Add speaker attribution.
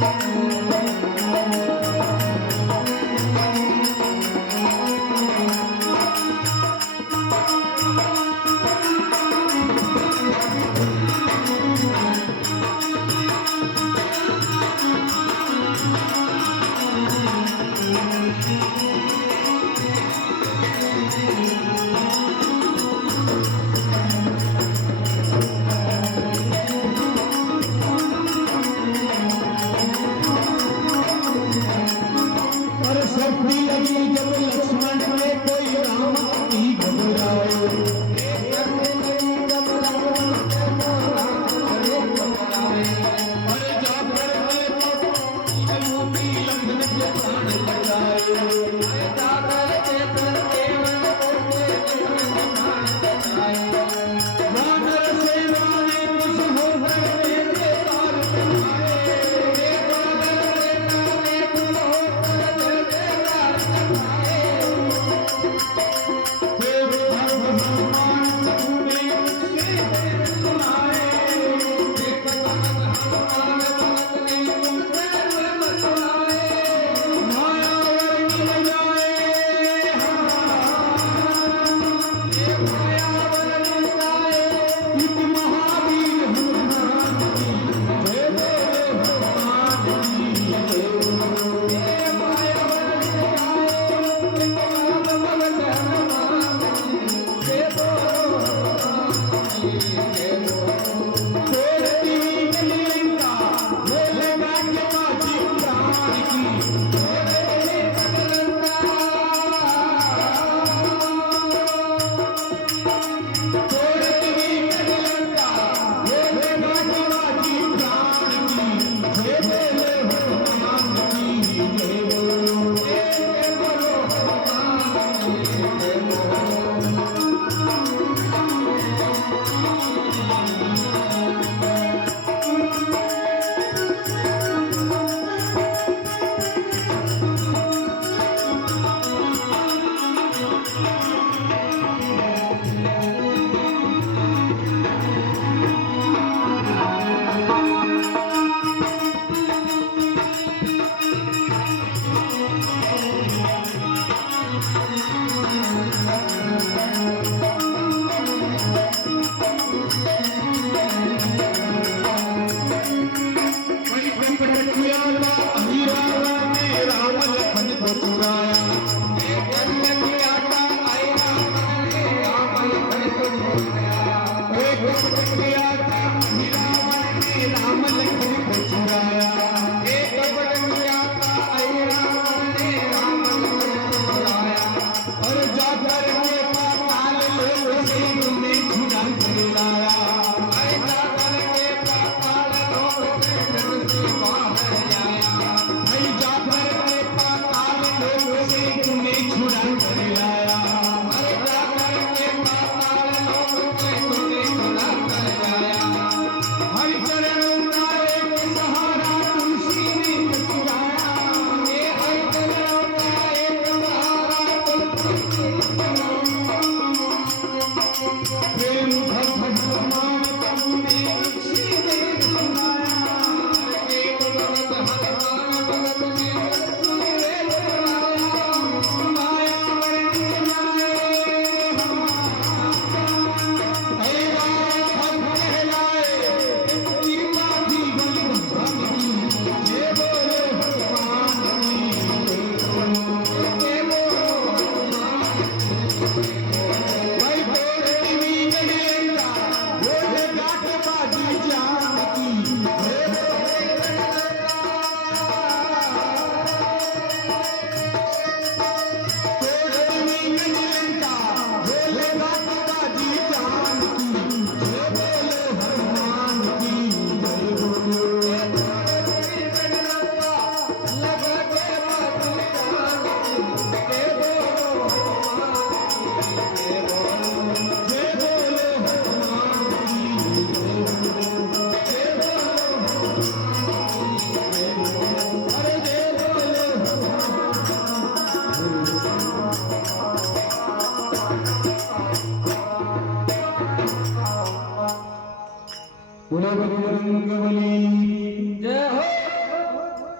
Speaker 1: Thank you.